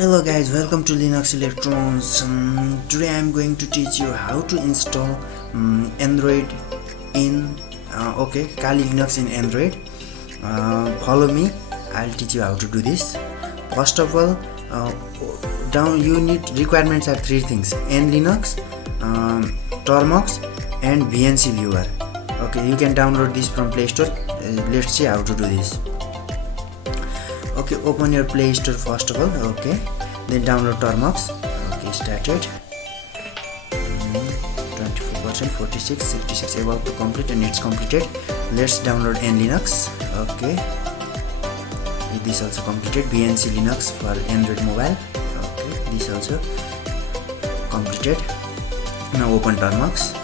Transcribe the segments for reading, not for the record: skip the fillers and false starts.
Hello guys, welcome to LinuxElectrons. Today I am going to teach you how to install Android in Kali Linux in Android. Follow me, I'll teach you how to do this. First of all, you need requirements are three things: Anlinux, Termux and VncViwer. Okay, you can download this from Play Store. Let's see how to do this. Okay, open your Play Store first of all. Okay, then download Termux. Okay, started. 24%, 46, 66, about to complete, and it's completed. Let's download Anlinux. Okay, this also completed. VNC Linux for Android mobile. Okay, this also completed. Now open Termux.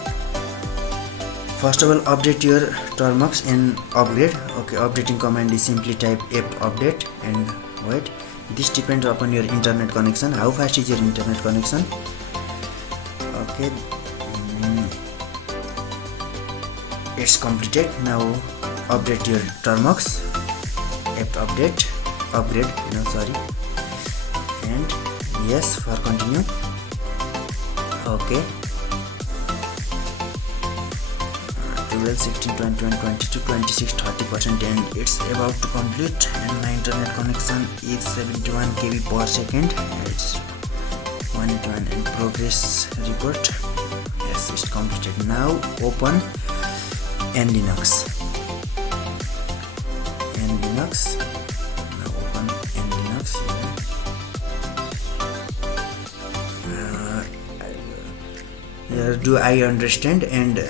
First of all, update your Termux and upgrade. Okay, updating command is simply type apt update and wait. This depends upon your internet connection. How fast is your internet connection? Okay, it's completed. Now update your Termux. Apt update, upgrade. No, sorry. And yes for continue. Okay. 12, 16, 20, 22, 26, 30%, and it's about to complete. And my internet connection is 71 KB per second. It's 121 and progress report. Yes, it's completed. Now open Anlinux. Anlinux. Now open Anlinux. Do I understand and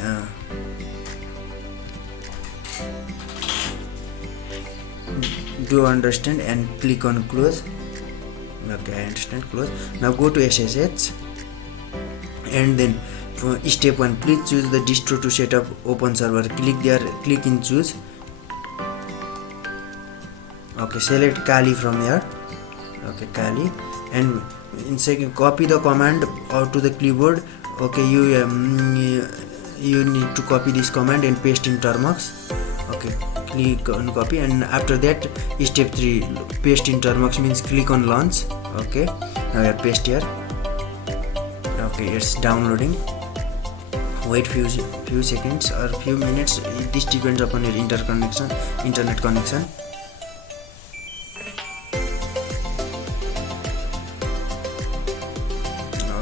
do understand and click on close. Okay, I understand, close. Now go to SSH and then for step 1, please choose the distro to set up open server. Click there, click in choose. Okay, select Kali from there. Okay, Kali, and in second copy the command to the clipboard. Okay, you need to copy this command and paste in Termux. Okay, click on copy, and after that step 3, paste in Termux means click on launch. Okay, now I paste here. Okay, it's downloading. Wait few seconds or few minutes. This depends upon your internet connection.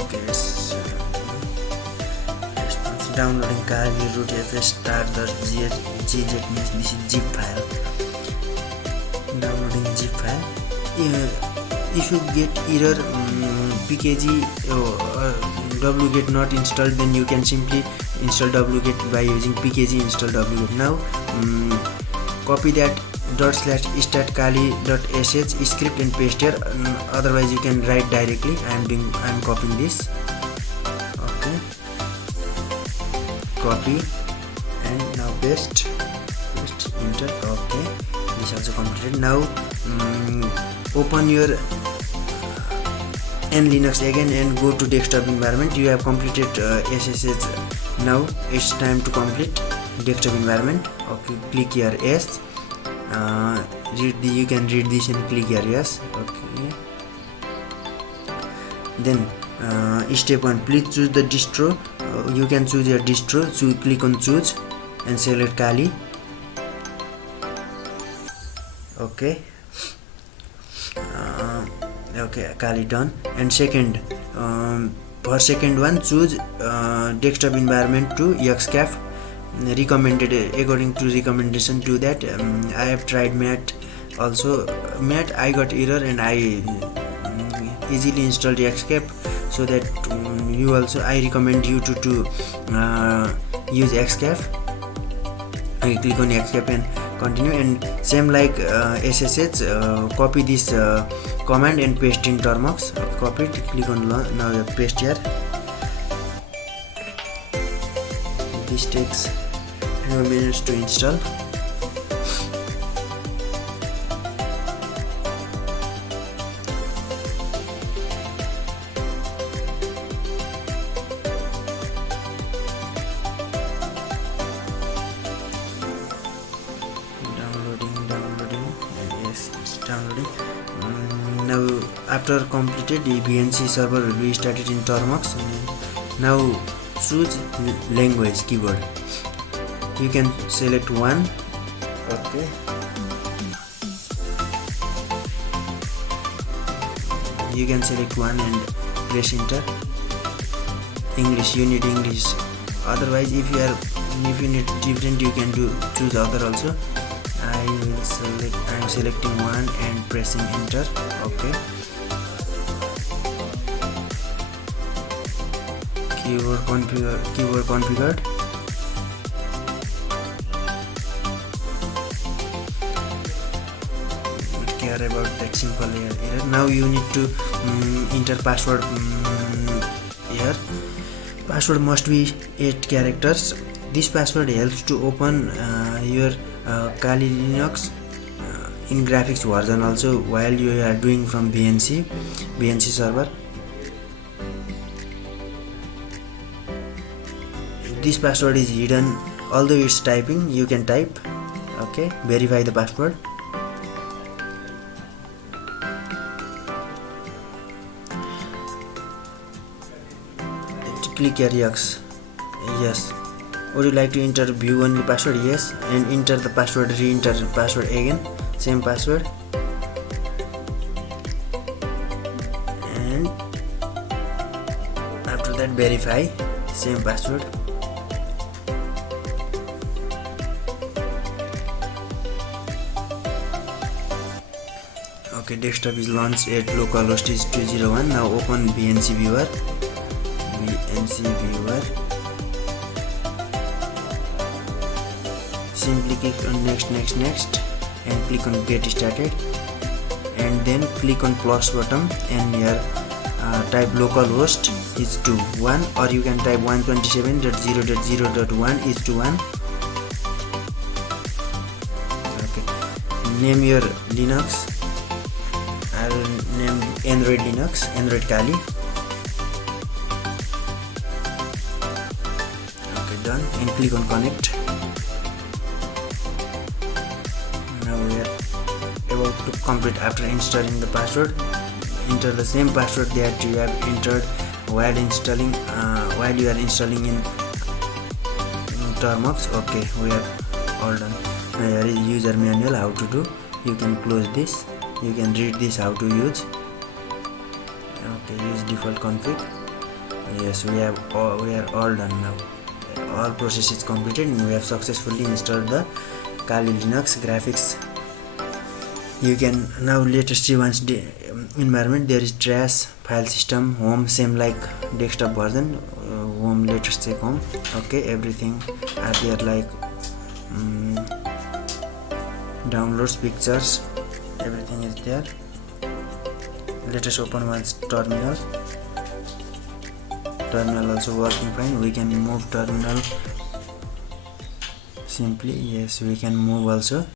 Okay, it's downloading. Kali root fs start.gz means this is zip file. Downloading zip file. If you get error pkg wget not installed, then you can simply install wget by using pkg install wget. Now copy that /startkali.sh script and paste here. Otherwise you can write directly. I'm copying this. Okay, copy and now paste enter. Okay, this also completed. Now open your Anlinux again and go to desktop environment. You have completed SSH. Now it's time to complete desktop environment. Okay, click here yes. You can read this and click here yes. Okay, then step 1, please choose the distro. You can choose your distro, so click on choose and select Kali. Okay, okay, Kali done. And second, for second one, choose desktop environment to Xcaf. Recommended according to recommendation to that. I have tried Mat also. Mat I got error and I easily installed Xcaf, so that you also, I recommend you to use Xcaf. I click on Xcaf and continue, and same like SSH, copy this command and paste in Termux. Copy it, click on now paste here. This takes few minutes to install. Downloading. Yes, it's downloading. Now After completed, the VNC server will be started in Termux. Now choose language keyboard. You can select one. Okay. You can select one and press enter. English, you need English. Otherwise, if you need different, you can choose other also. I am selecting one and pressing enter. Okay. Keyboard configured. Don't care about that simple error. Now you need to enter password here. Password must be 8 characters. This password helps to open your Kali Linux in graphics version also while you are doing from VNC server. This password is hidden, although it's typing, you can type. Okay, verify the password. Click here yes. Would you like to enter view only password? Yes, and enter the password, re-enter password again, same password, and after that verify, same password. Okay, desktop is launched at localhost is 201. Now open VncViwer. Simply click on next and click on get started, and then click on plus button and here type localhost is to 1, or you can type 127.0.0.1 is to 1. Okay, name your Linux. I will name Android Linux, Android Kali. Okay, done, and click on connect. Now we are about to complete. After installing the password, enter the same password that you have entered while you are installing in Termux. Okay, we are all done. Now here is user manual how to do. You can close this. You can read this how to use. Okay, use default config. Yes, we are all done now. All process is completed and we have successfully installed the Kali Linux graphics. You can now let us see once the environment. There is trash, file system, home, same like desktop version. Home, let us check home. Okay, everything are there like downloads, pictures, everything is there. Let us open once terminal. Terminal also working fine. We can move terminal simply. Yes, we can move also.